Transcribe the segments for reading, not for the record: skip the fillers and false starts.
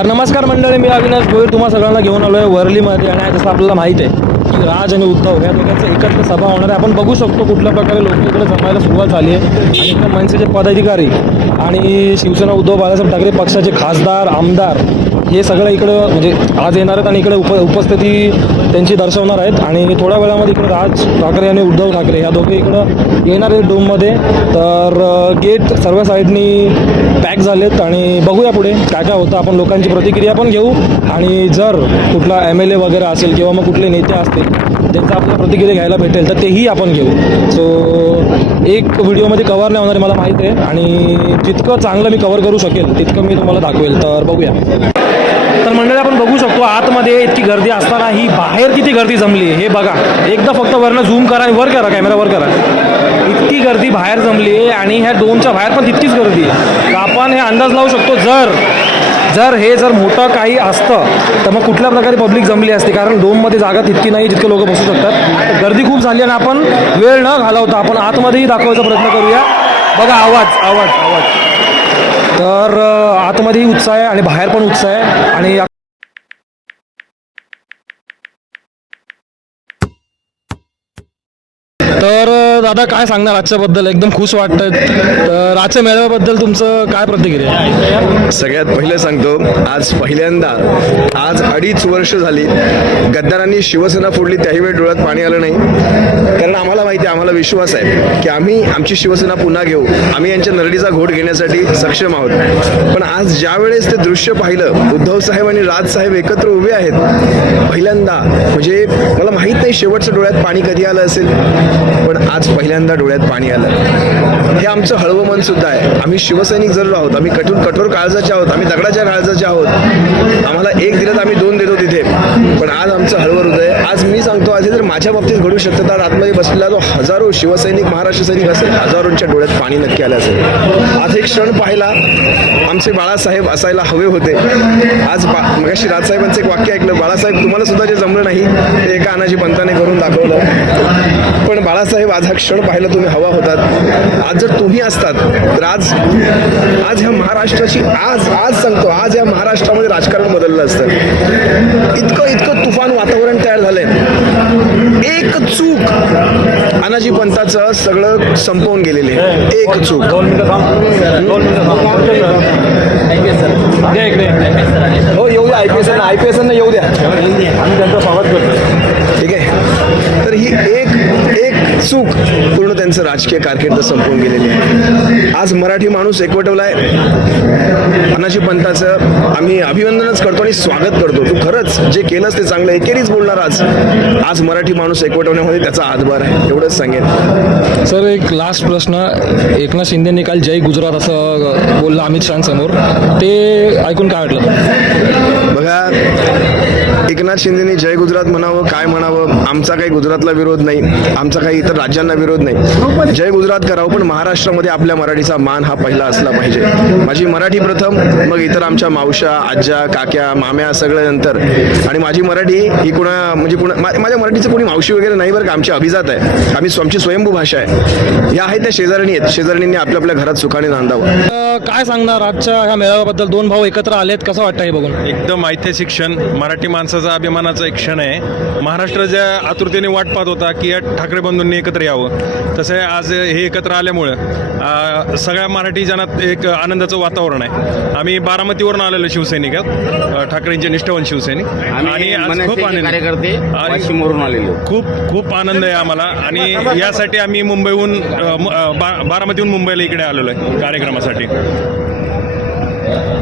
तर नमस्कार मंडळी, मी अविनाश भोईर तुम्हा सगळ्यांना घेऊन आलो आहे वरलीमध्ये. आणि जसं आपल्याला माहीत आहे की राज आणि उद्धव या दोघांचं एकत्र सभा होणार आहे. आपण बघू शकतो कुठल्या प्रकारे लोक इकडे जमायला सुरुवात झाली आहे. आणि इकडे मनसेचे पदाधिकारी आणि शिवसेना उद्धव बाळासाहेब ठाकरे पक्षाचे खासदार आमदार हे सगळं इकडं म्हणजे आज येणार आहेत आणि इकडे उपस्थिती त्यांची दर्शवणार आहेत. आणि थोड्या वेळामध्ये इकडे राज ठाकरे आणि उद्धव ठाकरे या दोघे इकडं येणार आहेत डोममध्ये. तर गेट सर्व साईडनी पॅक झालेत आणि बघूया पुढे काय काय होतं. आपण लोकांची प्रतिक्रिया पण घेऊ आणि जर कुठला MLA वगैरे असेल किंवा मग कुठले नेते असतील त्यांचा आपल्याला प्रतिक्रिया घ्यायला भेटेल तर तेही आपण घेऊ. सो एक व्हिडिओमध्ये कवर नाही होणार मला माहीत आहे आणि जितकं चांगलं मी कवर करू शकेल तितकं मी तुम्हाला दाखवेल. तर बघूया. तर मंडळी आपण बघू शकतो आतमध्ये इतकी गर्दी असताना ही बाहेर किती गर्दी जमली हे बघा. एकदा फक्त वरनं झूम करा आणि वर करा, कॅमेरा वर करा. इतकी गर्दी बाहेर जमली आहे आणि ह्या डोमच्या बाहेर पण तितकीच गर्दी आहे. तर आपण हे अंदाज लावू शकतो जर मोठं काही असतं तर मग कुठल्या प्रकारे पब्लिक जमली असते. कारण डोममध्ये जागा तितकी नाही जितके लोक बसू शकतात. तर गर्दी खूप झाली आणि आपण वेळ न घालवता आपण आतमध्येही दाखवायचा प्रयत्न करूया. बघा आवाज. तर आतमध्येही उत्साह आहे आणि बाहेर पण उत्साह आहे. आणि तर दादा काय सांगणार आजच्याबद्दल? एकदम खुश वाटतं. तर आजच्या मेळाव्याबद्दल तुमचं काय प्रतिक्रिया आहे? सगळ्यात पहिले सांगतो, आज पहिल्यांदा 2.5 वर्ष झाली गद्दारांनी शिवसेना फोडली, त्याही वेळ डोळ्यात पाणी आलं नाही. कारण आम्हाला माहिती आहे, आम्हाला विश्वास आहे की आम्ही आमची शिवसेना पुन्हा घेऊ. आम्ही यांच्या नरडीचा घोट घेण्यासाठी सक्षम आहोत. पण आज ज्या वेळेस ते दृश्य पाहिलं, उद्धव साहेब आणि राज साहेब एकत्र उभे आहेत पहिल्यांदा, म्हणजे मला माहीत नाही शेवटचं डोळ्यात पाणी कधी आलं असेल, पण आज पहिल्यांदा डोळ्यात पाणी आलं. हे आमचं हळवं मन सुद्धा आहे. आम्ही शिवसैनिक जरूर आहोत, आम्ही कठोर काळजाचे आहोत, आम्ही दगडाच्या काळजाचे आहोत. आम्हाला एक दिलं तर आम्ही 2 देतो तिथे. पण आज आमचं हळवं हृदय. आज मी सांगतो, आज जर माझ्या बाबतीत घडू शकतं तर आतमध्ये बसलेला जो हजारो शिवसैनिक महाराष्ट्र सैनिक असेल, हजारोंच्या डोळ्यात पाणी नक्की आलं असेल. आज एक क्षण पाहिला, आमचे बाळासाहेब असायला हवे होते. आज मगाशी राजसाहेबांचं एक वाक्य ऐकलं, बाळासाहेब तुम्हाला सुद्धा जे जमलं नाही ते एका अनाजी पंताने करून दाखवलं. पण बाळासाहेब आज हा क्षण पाहिला, तुम्ही हवा होतात. आज जर तुम्ही असतात तर आज ह्या महाराष्ट्राची आज सांगतो, आज या महाराष्ट्रामध्ये राजकारण बदललं असतं. इतकं तुफान वातावरण तयार झालंय. एक चूक अनाजी पंताचं सगळं संपवून गेलेले. एक चूक. हो येऊ द्या, IPS येऊ द्या, आम्ही त्यांचं स्वागत करतो. ठीक आहे. तर ही एक चूक पूर्ण त्यांचं राजकीय कारकीर्द संपवून गेलेली आहे. आज मराठी माणूस एकवटवलाय. अनाजी पंताचं आम्ही अभिनंदनच करतो आणि स्वागत करतो. तू खरंच जे केलंस ते चांगलं, एकेरीच बोलणार. आज मराठी माणूस एकवटवण्यामध्ये त्याचा हातभार आहे, एवढंच सांगेन. सर एक लास्ट प्रश्न. एकनाथ शिंदेंनी काल जय गुजरात असं बोललं अमित शहांसमोर, ते ऐकून काय वाटलं? बघा, एकनाथ शिंदेनी जय गुजरात म्हणावं काय म्हणावं, आमचा काही गुजरातला विरोध नाही, आमचा काही इतर राज्यांना विरोध नाही. जय गुजरात करावं, पण महाराष्ट्रामध्ये आपल्या मराठीचा मान हा पहिला असला पाहिजे. माझी मराठी प्रथम, मग इतर आमच्या मावशा, आज्या, काक्या, माम्या सगळं नंतर. आणि माझी मराठी ही माझ्या मराठीचं कोणी मावशी वगैरे नाही बरं का. आमची अभिजात आहे, आमची स्वयंभू भाषा आहे. या आहेत त्या शेजारणी आहेत, शेजारणींनी आपल्या घरात सुखाने नांदावं. काय सांगणार आजच्या ह्या मेळाव्याबद्दल? 2 भाऊ एकत्र आलेत, कसं वाटतं हे बघून? एकदम ऐतिहासिक क्षण, मराठी माणसाचा अभिमानाचा एक क्षण आहे. महाराष्ट्र ज्या आतुरतेने वाट पाहत होता की या ठाकरे बंधूंनी एकत्र यावं, तसं आज हे एकत्र आल्यामुळं सगळ्या मराठी जनात एक आनंदाचं वातावरण आहे. आम्ही बारामतीवरून आलेलो शिवसैनिक आहोत, ठाकरेंचे निष्ठावान शिवसैनिक, आणि आज खूप आनंद, खूप आनंद आहे आम्हाला. आणि यासाठी आम्ही मुंबईहून बारामतीहून मुंबईला इकडे आलेलो आहे कार्यक्रमासाठी.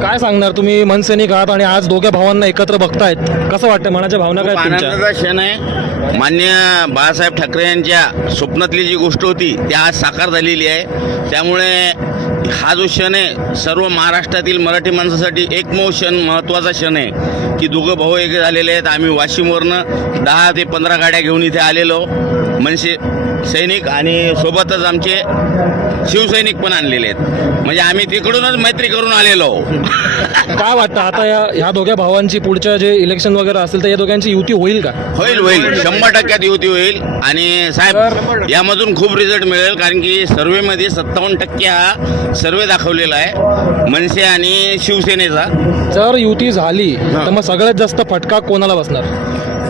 काय सांगणार? तुम्ही मनसैनिक आहात आणि आज दोघ्या भावांना एकत्र बघतायत, कसं वाटतं? मनाच्या भावना काय तुमच्या? आनंदाचा क्षण आहे. माननीय बाळासाहेब ठाकरे यांच्या स्वप्नातली जी गोष्ट होती ती आज साकार झालेली आहे. त्यामुळे हा जो क्षण आहे सर्व महाराष्ट्रातील मराठी माणसासाठी एकमेव क्षण, महत्त्वाचा क्षण आहे की दोघं भाऊ एक झालेले आहेत. आम्ही वाशिमवरनं 10 ते 15 गाड्या घेऊन इथे आलेलो. मनसे सैनिक आणि सोबतच आमचे शिवसैनिक पण आणलेले आहेत. म्हणजे आम्ही तिकडूनच मैत्री करून आलेलो आहोत. काय वाटतं आता ह्या दोघ्या भावांची पुढच्या जे इलेक्शन वगैरे असेल तर या दोघांची युती होईल का? होईल 100% युती होईल. आणि साहेब यामधून खूप रिझल्ट मिळेल, कारण की सर्वेमध्ये 57% हा सर्वे दाखवलेला आहे मनसे आणि शिवसेनेचा. जर युती झाली तर मग सगळ्यात जास्त फटका कोणाला बसणार?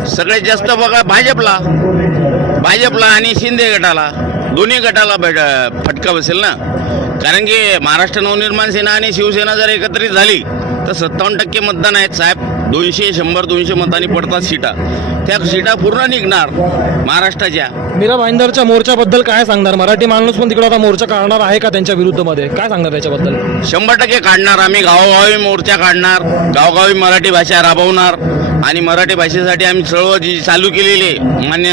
सगळ्यात जास्त बघा भाजपला आणि शिंदे गटाला, दोन्ही गटाला फटका बसेल ना. कारण की महाराष्ट्र नवनिर्माण सेना आणि शिवसेना जर एकत्रित झाली तर 57% मतदान आहेत साहेब. 200 मतांनी पडतात सीटा. त्या सीटा पूर्ण निघणार महाराष्ट्राच्या. मीरा भाईंदरच्या मोर्चाबद्दल काय सांगणार? मराठी माणूस पण तिकडे आता मोर्चा काढणार आहे का त्यांच्या विरुद्धमध्ये? काय सांगणार त्याच्याबद्दल? 100% काढणार. आम्ही गावोगावी मोर्चा काढणार, गावोगावी मराठी भाषा राबवणार आणि मराठी भाषेसाठी आम्ही चळवळ जी चालू केलेली आहे मान्य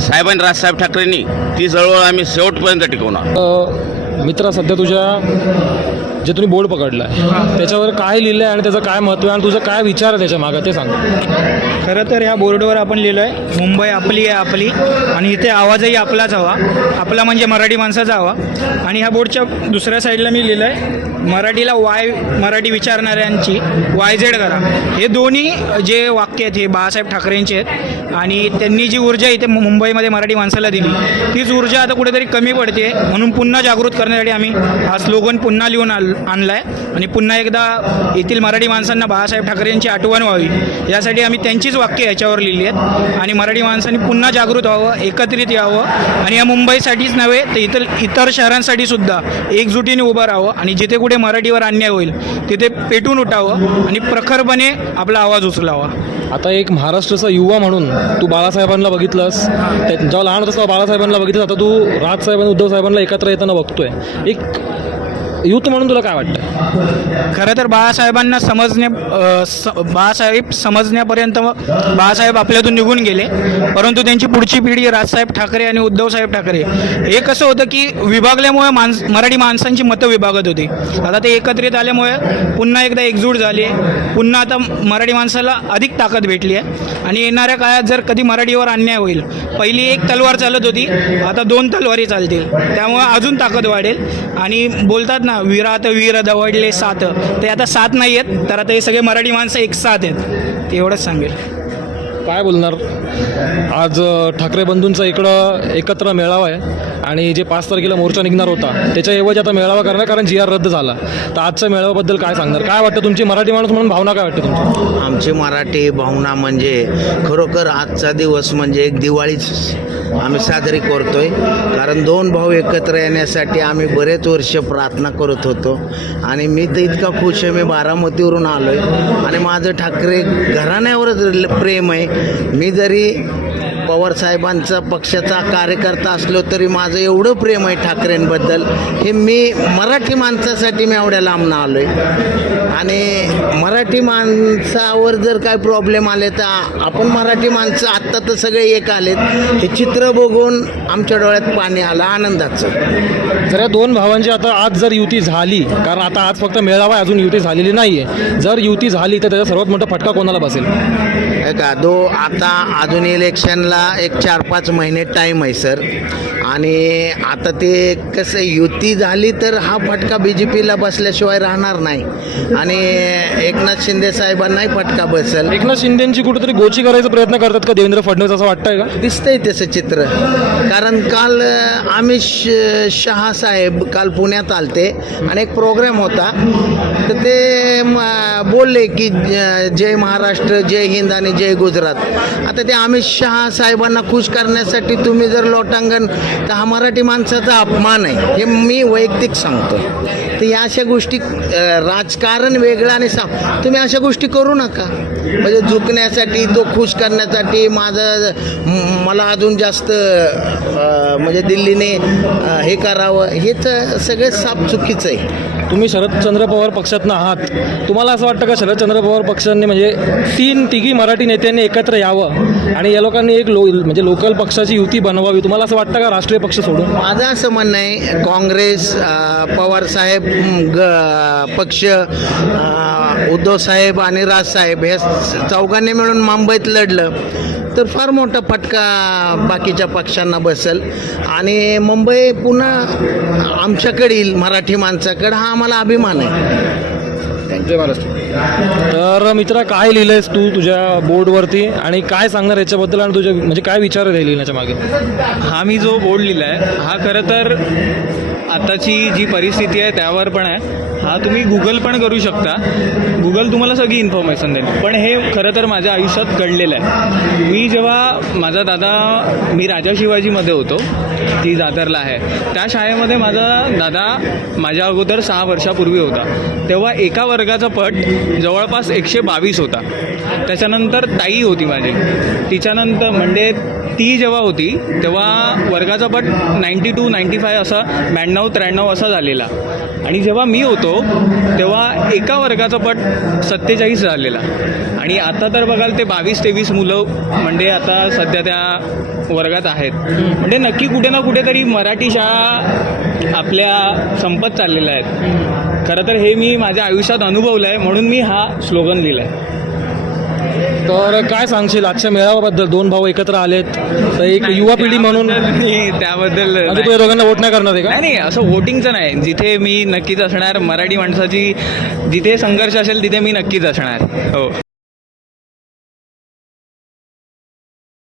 साहेबांनी, राजसाहेब ठाकरेंनी, ती चळवळ आम्ही शेवटपर्यंत टिकवणार. मित्रा, सध्या तुझ्या जे तुम्ही बोर्ड पकडलाय त्याच्यावर काय लिहिलं आहे आणि त्याचं काय महत्त्व आहे आणि तुझं काय विचार आहे त्याच्या मागं ते सांग. खरं तर ह्या बोर्डवर आपण लिहिलं आहे मुंबई आपली आहे आपली, आणि इथे आवाजही आपलाच हवा. आपला म्हणजे मराठी माणसाचा हवा. आणि ह्या बोर्डच्या दुसऱ्या साईडला मी लिहिलं आहे मराठीला मराठी विचारणाऱ्यांची YZ करा. हे दोन्ही जे वाक्य आहेत हे बाळासाहेब ठाकरेंचे आहेत. आणि त्यांनी जी ऊर्जा इथे मुंबईमध्ये मराठी माणसाला दिली तीच ऊर्जा आता कुठेतरी कमी पडते. म्हणून पुन्हा जागृत करण्यासाठी आम्ही हा स्लोगन पुन्हा लिहून आणला आहे. आणि पुन्हा एकदा येथील मराठी माणसांना बाळासाहेब ठाकरेंची आठवण व्हावी यासाठी आम्ही त्यांचीच वाक्य याच्यावर लिहिली आहेत. आणि मराठी माणसांनी पुन्हा जागृत व्हावं, एकत्रित यावं आणि या मुंबईसाठीच नव्हे तर इतर शहरांसाठी सुद्धा एकजुटीने उभं राहावं. आणि जिथे कुठे मराठीवर अन्याय होईल तिथे पेटून उठावं आणि प्रखरपणे आपला आवाज उचलावा. आता एक महाराष्ट्राचा युवा म्हणून तू बाळासाहेबांना बघितलंस, जेव्हा लहान होतास तेव्हा बाळासाहेबांना बघितलं, आता तू राजसाहेब आणि उद्धव साहेबांना एकत्र येताना बघतोय. एक युथ म्हणून तुला काय वाटतं? खरं तर बाळासाहेबांना बाळासाहेब समजण्यापर्यंत बाळासाहेब आपल्यातून निघून गेले, परंतु त्यांची पुढची पिढी राजसाहेब ठाकरे आणि उद्धवसाहेब ठाकरे हे कसं होतं की विभागल्यामुळे मराठी माणसांची मतं विभागत होती. आता ते एकत्रित आल्यामुळे पुन्हा एकदा एकजूट झाली, पुन्हा आता मराठी माणसाला अधिक ताकद भेटली आहे. आणि येणाऱ्या काळात जर कधी मराठीवर अन्याय होईल, पहिली एक तलवार चालत होती, आता 2 तलवारी चालतील, त्यामुळे अजून ताकद वाढेल. आणि बोलतात ना वीरात वीर दवडले साथ, ते आता 7 नाही आहेत, तर आता हे सगळे मराठी माणसं एक साथ आहेत. ते एवढंच सांगेल. काय बोलणार? आज ठाकरे बंधूंचा इकडं एकत्र मेळावा आहे आणि जे 5 तारखेला मोर्चा निघणार होता त्याच्याऐवजी आता मेळावा करणार, कारण GR रद्द झाला. तर आजच्या मेळाव्याबद्दल काय सांगणार? काय वाटतं तुमची मराठी माणूस म्हणून भावना काय वाटते तुमची? आमची मराठी भावना म्हणजे खरोखर आजचा दिवस म्हणजे एक दिवाळीच आम्ही साजरी करतोय. कारण 2 भाऊ एकत्र येण्यासाठी आम्ही बरेच वर्ष प्रार्थना करत होतो. आणि मी तर इतका खुश आहे, मी बारामतीवरून आलो आहे आणि माझं ठाकरे घराण्यावरच प्रेम आहे. मी जरी पवारसाहेबांचा पक्षाचा कार्यकर्ता असलो तरी माझं एवढं प्रेम आहे ठाकरेंबद्दल, हे मी मराठी माणसासाठी मी एवढ्या लांबनं आलो आहे. आणि मराठी माणसावर जर काय प्रॉब्लेम आले तर आपण मराठी माणसं आत्ता तर सगळे एक आलेत. हे चित्र बघून आमच्या डोळ्यात पाणी आलं आनंदाचं. जर या 2 भावांची आता आज जर युती झाली, कारण आता आज फक्त मेळावा आहे, अजून युती झालेली नाही आहे, जर युती झाली तर त्याचा सर्वात मोठा फटका कोणाला बसेल? का आता अजून इलेक्शनला एक 4-5 महिने टाईम आहे सर. आणि आता ते कसं युती झाली तर हा फटका BJPला बसल्याशिवाय राहणार नाही आणि एकनाथ शिंदे साहेबांनाही फटका बसेल. एकनाथ शिंदेची कुठेतरी गोची करायचा प्रयत्न करतात का देवेंद्र फडणवीस, असं वाटतंय का? दिसतंय त्याचं चित्र. कारण काल अमित शहा साहेब काल पुण्यात आलते आणि एक प्रोग्राम होता, तर ते बोलले की जय महाराष्ट्र, जय हिंद आणि जय गुजरात. आता ते अमित शहा साहेबांना खुश करण्यासाठी तुम्ही जर लोटांगण, तर हा मराठी माणसाचा अपमान आहे, हे मी वैयक्तिक सांगतो. तर या अशा गोष्टी राजकारण वेगळं आणि तुम्ही अशा गोष्टी करू नका. म्हणजे झुकण्यासाठी, तो खुश करण्यासाठी मला अजून जास्त म्हणजे दिल्लीने हे करावं, हे तर सगळं साफ चुकीचं आहे. तुम्ही शरदचंद्र पवार पक्षातनं आहात, तुम्हाला असं वाटतं का शरदचंद्र पवार पक्षांनी म्हणजे 3 मराठी नेत्यांनी एकत्र यावं आणि या लोकांनी एक म्हणजे लोकल पक्षाची युती बनवावी? तुम्हाला असं वाटतं का राष्ट्रीय पक्ष सोडून? माझं असं म्हणणं आहे, काँग्रेस, पवारसाहेब पक्ष, उद्धव साहेब आणि राजसाहेब हे चौघांनी मिळून मुंबईत लढलं तर फार मोठा फटका बाकीच्या पक्षांना बसेल आणि मुंबई पुन्हा आमच्याकडे येईल, मराठी माणसाकडे. हा आम्हाला अभिमान आहे. तर मित्रा, काय लिहिलंयस तू तुझ्या बोर्डवरती आणि काय सांगणार याच्याबद्दल आणि तुझे म्हणजे काय विचार आहे लिहिण्याच्या मागे? हा मी जो बोर्ड लिहिला आहे हा खरं तर आताची जी परिस्थिती आहे त्यावर पण आहे. हा तुम्ही गुगल पण करू शकता. गुगल तुम्हाला सगळी इन्फॉर्मेशन देईल. पण हे खरं तर माझ्या आयुष्यात घडलेलं आहे. मी जेव्हा माझा दादा, मी राजा शिवाजीमध्ये होतो, ती दादरला आहे, त्या शाळेमध्ये माझा दादा माझ्या अगोदर 6 वर्षापूर्वी होता. तेव्हा एका वर्गाचा पट जवळपास 122 होता. त्याच्यानंतर ताई होती माझी, तिच्यानंतर म्हणजे ती जेव्हा होती तेव्हा वर्गाचा पट 92, 95 असा 92, 93 असा झालेला. आणि जेव्हा मी होतो तेव्हा एका वर्गाचा पट 47 झालेला. आणि आता तर बघाल ते 22-23 मुलं म्हणजे आता सध्या त्या वर्गात आहेत. म्हणजे नक्की कुठे ना कुठेतरी मराठी शाळा आपल्या संपत चाललेल्या आहेत. खरं तर हे मी माझ्या आयुष्यात अनुभवलं आहे, म्हणून मी हा स्लोगन लिहिला आहे. तर काय सांगशील आजच्या मेळाव्याबद्दल? 2 भाऊ एकत्र आलेत, तर एक युवा पिढी म्हणून त्याबद्दल आता तू या दोघांना वोट नाही करणार आहे का? नाही, असं वोटिंगचं नाही. जिथे मी नक्कीच असणार, मराठी माणसाची जिथे संघर्ष असेल तिथे मी नक्कीच असणार. हो.